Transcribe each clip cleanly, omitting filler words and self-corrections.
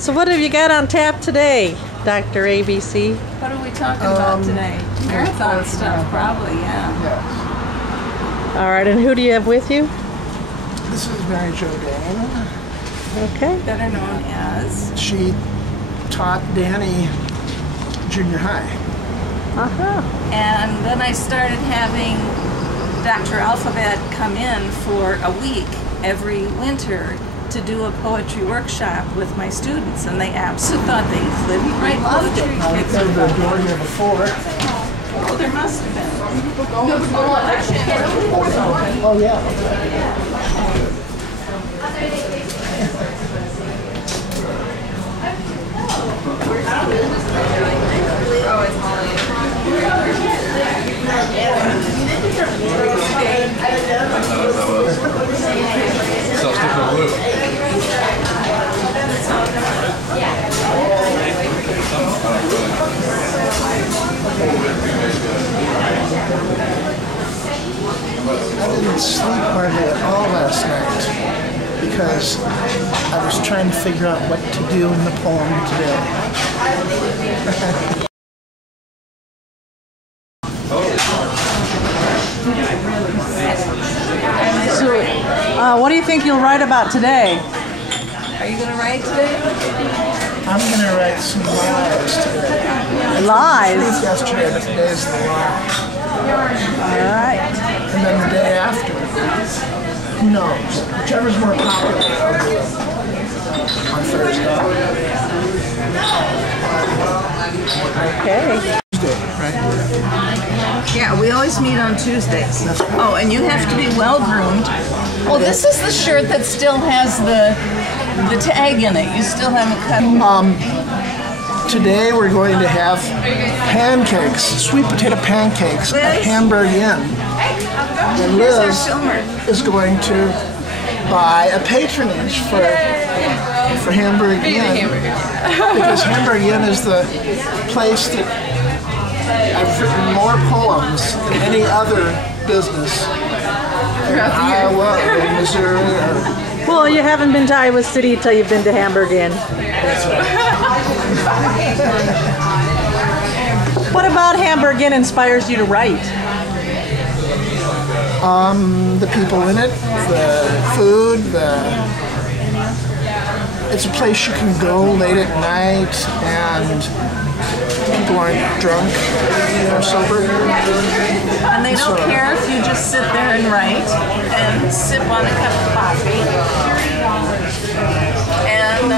So what have you got on tap today, Dr. ABC? What are we talking about today? Marathon stuff, probably, yeah. Yes. All right, and who do you have with you? This is Mary Jo Dane. Okay. Better known as? She taught Danny junior high. Uh-huh. And then I started having Dr. Alphabet come in for a week every winter to do a poetry workshop with my students, and they absolutely thought they couldn't write poetry. I've been to the door here before. Oh, there must have been. Oh, yeah. I didn't sleep hardly at all last night because I was trying to figure out what to do in the poem today. So, what do you think you'll write about today? Are you going to write today? I'm going to write some lies today. Lies? Truth yesterday, but today is the lie. All right. And then the day after, who knows? Whichever's more popular, I'll do it on Thursday. Okay. Tuesday, right? Yeah, we always meet on Tuesdays. Oh, and you have to be well groomed. Oh, this is the shirt that still has the tag in it. You still haven't cut. Today we're going to have pancakes, sweet potato pancakes at Hamberg Inn. And Liz is going to buy a patronage for Hamberg Inn because Hamberg Inn is the place that I've written more poems than any other business in Iowa or in Missouri. Well, you haven't been to Iowa City until you've been to Hamburg Inn. What about Hamburg Inn inspires you to write? The people in it, the food, it's a place you can go late at night and people aren't drunk or sober. And they don't care if you just sit there and write and sip on a cup of coffee. And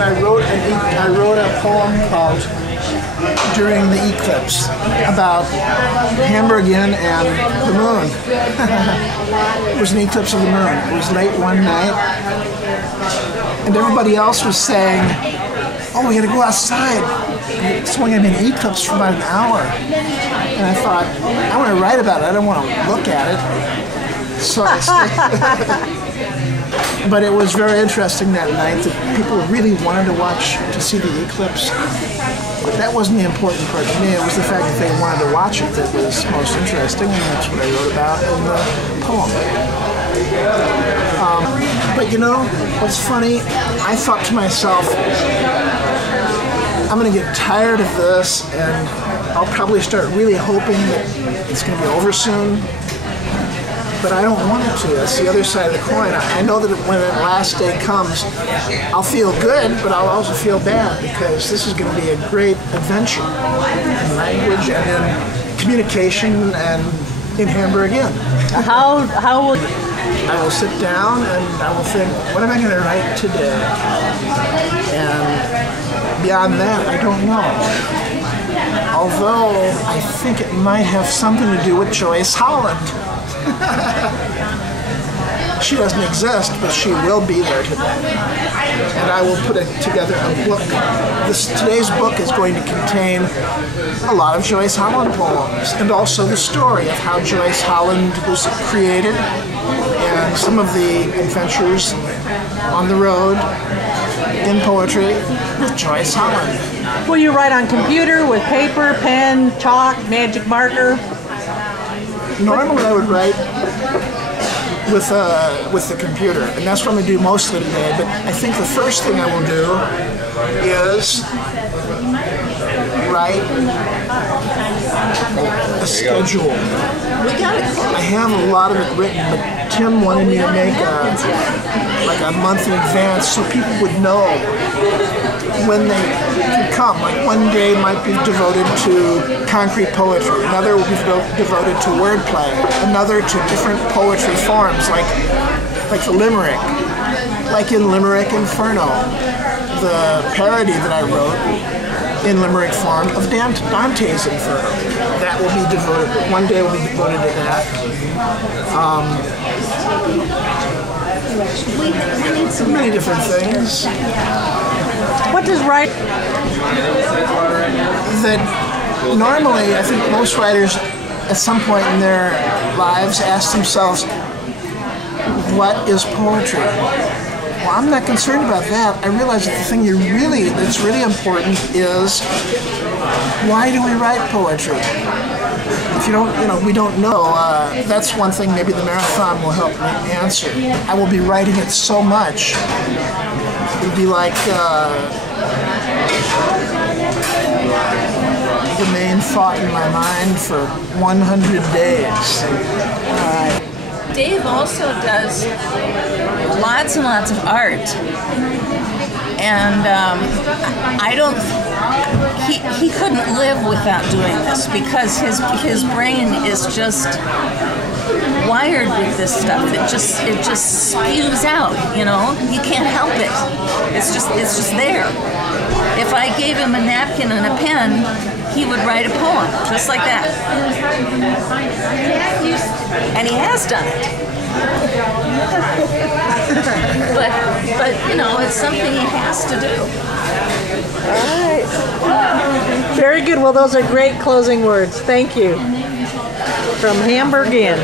I wrote a poem called During the Eclipse about Hamburg Inn and the moon. It was an eclipse of the moon. It was late one night and everybody else was saying, oh, we gotta go outside. It's only gonna be an eclipse for about an hour. And I thought, I want to write about it. I don't want to look at it. So I stayed. But it was very interesting that night that people really wanted to see the eclipse. But that wasn't the important part to me. It was the fact that they wanted to watch it that was most interesting, and that's what I wrote about in the poem. But you know, what's funny? I thought to myself, I'm going to get tired of this, and I'll probably start really hoping that it's going to be over soon. But I don't want it to. That's the other side of the coin. I know that when that last day comes, I'll feel good, but I'll also feel bad because this is going to be a great adventure in language and in communication and in Hamburg Inn. How will I will sit down and I will think, what am I going to write today? And beyond that, I don't know. Although I think it might have something to do with Joyce Holland. She doesn't exist, but she will be there today. And I will put together a book. Today's book is going to contain a lot of Joyce Holland poems, and also the story of how Joyce Holland was created, and some of the adventures on the road in poetry with Joyce Holland. will you write on computer with paper, pen, chalk, magic marker? Normally I would write with the computer, and that's what I'm going to do mostly today. But I think the first thing I will do is write a schedule. I have a lot of it written, but Tim wanted me to make a month in advance so people would know when they could come. Like one day might be devoted to concrete poetry, another will be devoted to wordplay, another to different poetry forms, like the limerick, like in Limerick Inferno, the parody that I wrote in limerick form of Dante's Inferno. That will be devoted, one day will be devoted to that. We need so many different things. What does write? That normally, I think most writers at some point in their lives ask themselves, what is poetry? Well, I'm not concerned about that. I realize that the thing that's really important is, why do we write poetry? If you don't, we don't know. That's one thing maybe the marathon will help me answer. I will be writing it so much. It would be like the main thought in my mind for 100 days. Dave also does lots and lots of art, and he couldn't live without doing this, because his brain is just wired with this stuff. It just spews out, He can't help it. It's just there. If I gave him a napkin and a pen, he would write a poem just like that. And he has done it. but it's something he has to do. All right. Very good. Well, those are great closing words. Thank you. From Hamberg Inn.